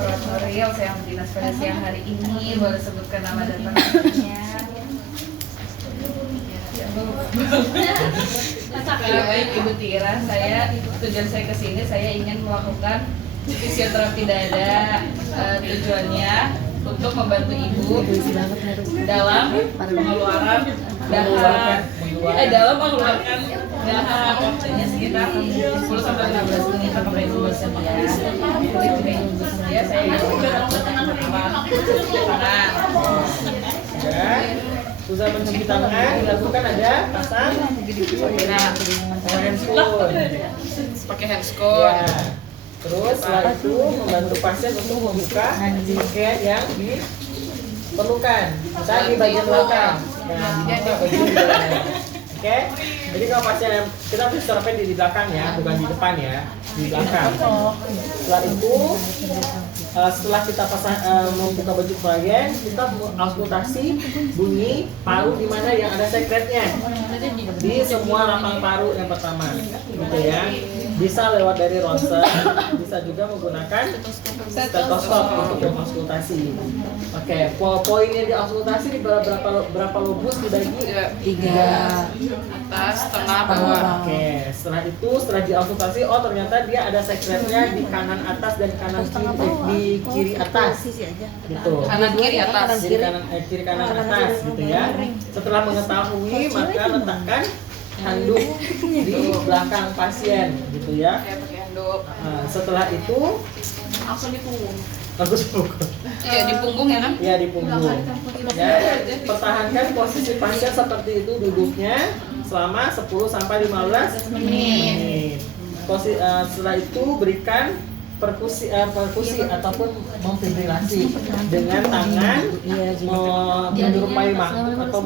operator real saya dinas pada siang hari ini. Boleh sebutkan nama dan panggilannya? Baik Ibu Tira, tujuan saya ke sini saya ingin melakukan fisioterapi dada. Tujuannya untuk membantu Ibu dalam pengeluaran dahak, dalam mengeluarkan dahak. Waktunya sekitar 10 sampai 15 menit kepada Ibu bersedia. Ya, saya Usaha mencuci tangan dilakukan ada pasang pakai handscoon. Ya. Terus setelah itu membantu pasien untuk membuka pakaian yang diperlukan, misalnya di bagian belakang. Nah, dibuka bagian belakang. Oke, jadi kalau pasien kita fisioterapi di belakang ya, bukan di depan ya, di belakang. Setelah itu, setelah kita membuka baju pasien, kita auskultasi bunyi paru di mana yang ada sekretnya di semua lapang paru yang pertama, gitu ya. Bisa lewat dari ronsen, bisa juga menggunakan stetoskop untuk konsultasi. Oke, poinnya di konsultasi di berapa lobus dibagi? 3. Atas, tengah, bawah. Oke, setelah itu setelah di konsultasi, oh ternyata dia ada sekretnya di kanan atas dan kanan di kiri atas, gitu. Kanan kiri atas. Jadi kiri kanan atas, gitu ya. Setelah mengetahui, maka letakkan handuk di belakang pasien, gitu ya. Pakai handuk. Nah, setelah itu Langsung di punggung. bagus pukul. Iya, di punggung ya kan? Ya, di punggung. Ya, pertahankan posisi pasien seperti itu duduknya selama 10 sampai 15 menit. Setelah itu berikan perkusi ataupun memfibrilasi dengan tangan menyerupai mangkuk atau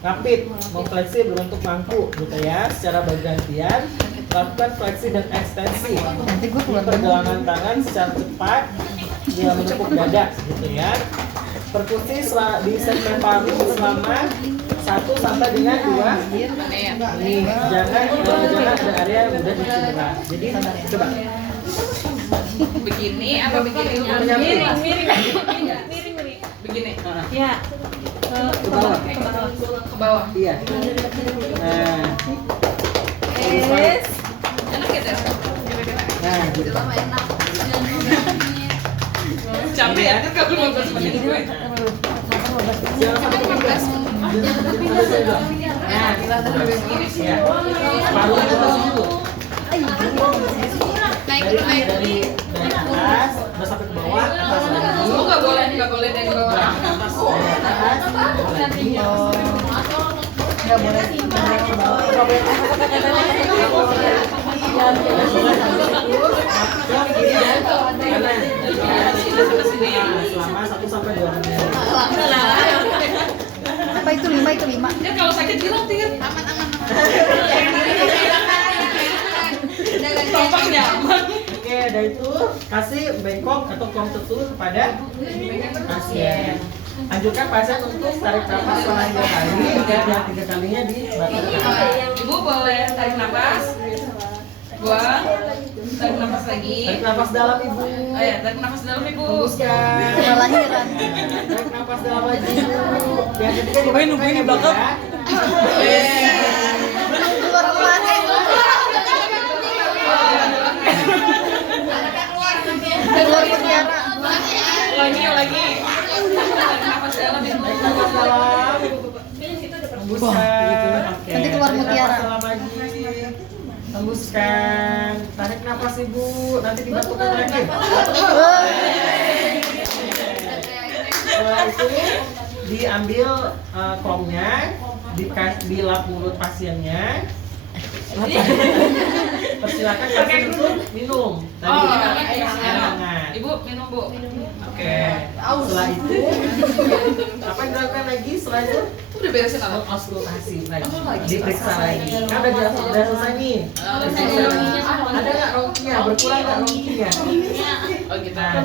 ngapit, memfleksi berbentuk mangkuk, gitu ya. Secara bergantian lakukan fleksi dan ekstensi. Pergelangan tangan secara cepat dia menepuk dada, gitu ya. Perkusi di segmen paru selama 1 sampai dengan 2 menit. Jangan ada area yang mudah dicedera. Jadi coba Begini apa begini? Miring. Begini. Ya. ke bawah. Ke bawah. Iya. Nah, Enak ya, Teh? nah, gitu. Capek ya, kan kalau 15 menit gue. Jangan sampai 15. Nah, ya. Paru itu masuk dulu. Dari atas, udah sampai ke bawah, atas lagi. Oh, nggak boleh dari bawah. Atas, lagi. Nggak boleh ke bawah. Nggak boleh. Selama 1 sampai 2 menit. Apa itu 5 itu 5? Ya kalau sakit bilang tinggal. Tampak nyaman. Oke, dari itu kasih bengkok atau plong tertulis kepada pasien. Anjurkan pasien untuk tarik nafas selama 2 kali dan yang 3 kalinya di batas. Ibu boleh tarik nafas. Buang. Tarik nafas lagi. Tarik nafas dalam, Ibu. Oh ya, tarik nafas dalam Ibu. Hembuskan. Lahiran. Tarik nafas dalam lagi, Ibu. Yang ketiga nungguin di belakang. Keluar keluar. Keluar mutiara. Lagi. Tarik nafas dalam Ibu. Tarik nafas dalam. Hembuskan. Oke. Nanti keluar Tarik mutiara. nafas dalam lagi. Hembuskan. Tarik nafas, Ibu. Nanti dibatukan lagi. Setelah itu diambil komnya, dilap mulut pasiennya. Persilakan pasien untuk minum. Tadi air hangat. Ibu minum, Bu. Oke. Setelah itu apa yang dilakukan lagi setelah itu? Udah beresin apa? Konsultasi lagi, diperiksa lagi. Kan udah selesai nih. Diperiksa lagi. Ada nggak ronkinya? Berkurang nggak ronkinya? Oh gitu. Nah,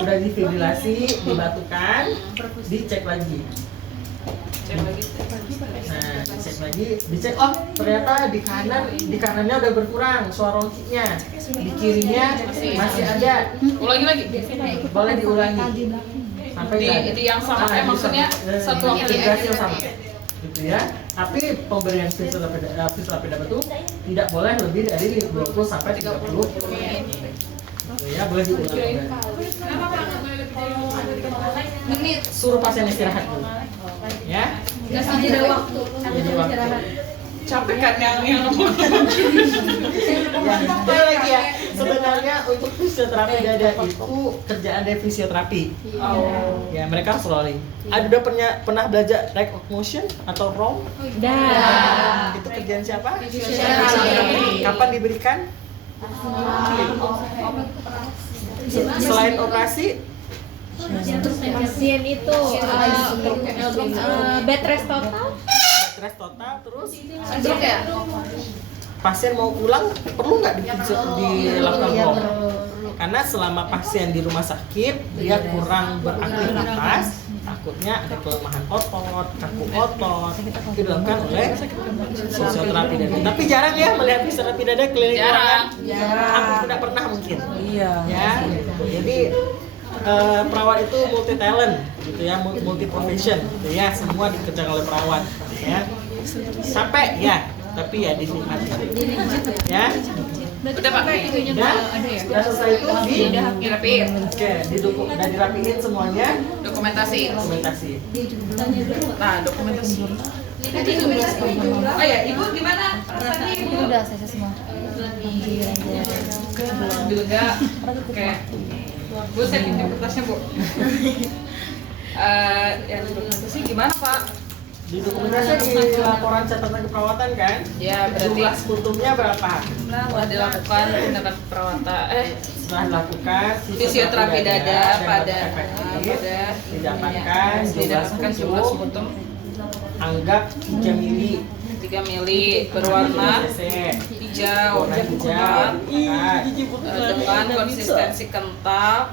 udah difibrilasi, dibatukan, dicek lagi. Cek lagi. Nah, dicek lagi, dicek oh ternyata di kanannya udah berkurang suara rongkinya, di kirinya masih ada. Ulangi lagi. Boleh diulangi sampai Di yang sama, maksudnya satu waktu hasil sama, gitu ya. Tapi pemberian fisioterapi itu tidak boleh lebih dari 20 sampai 30 menit. Gitu ya, boleh diulangi. Menit. Suruh pasien istirahat dulu. Ya. Kasih jeda waktu. Jadi waktu. Capek kan yang ngomong. Boleh lagi ya. Sebenarnya untuk fisioterapi dada itu kerjaan dari fisioterapi. Oh. Ya, mereka harus rolling. Ada udah pernah belajar range of motion atau ROM? Udah. Itu kerjaan siapa? Fisioterapi. Kapan diberikan? Selain operasi, Pasien itu bed rest total. stres total, terus Stroke ya? pasien mau pulang perlu nggak dilakukan ROM? Karena selama pasien di rumah sakit dia kurang beraktivitas, takutnya ada kelemahan otot, kaku otot, itu dilakukan oleh fisioterapi dada. Tapi jarang ya melihat fisioterapi dada keliling ruangan. Hampir tidak pernah mungkin. Iya. Ya, gitu. Jadi perawat itu multi talent, gitu ya, multi profession, gitu ya, semua dikerjakan oleh perawat, gitu ya. Capek ya, tapi ya dinikmati. Ya. Udah Pak. Udah selesai itu Dirapiin. Oke, udah dirapiin semuanya. Dokumentasi. Nah, dokumentasi. Oh ya, Ibu gimana? Rasanya Ibu? Udah selesai semua. Ambil enggak? Kayak Bu, saya pinjam kertasnya, Bu. Ya, dokumentasi gimana, Pak? Di dokumentasi di laporan catatan keperawatan kan? Ya, berarti Jumlah sekutumnya berapa? setelah dilakukan tindakan perawatan Setelah dilakukan fisioterapi dada pada didapatkan jumlah jumlah sekutum sekutum anggap 3 mili 3 mili berwarna cc. hijau, Warna hijau, dengan konsistensi kental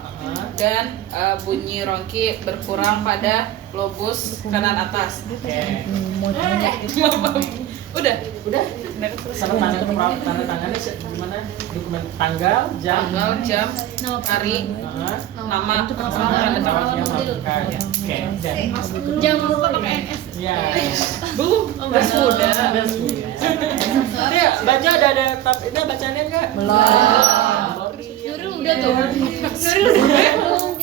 dan bunyi rongki berkurang pada lobus kanan atas. Oke. Udah. Tanda tangannya gimana? Dokumen tanggal, jam, Hari, nama, tanda tangannya melakukan. Oke. Jangan lupa pakai NS. Ya. belum, sudah. Ya, baca ada ini bacaannya enggak? Belum. Nurul udah tuh. Nurul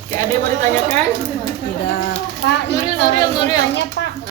Oke, ada yang mau ditanyakan? Pak, Nuril. Tanya Pak.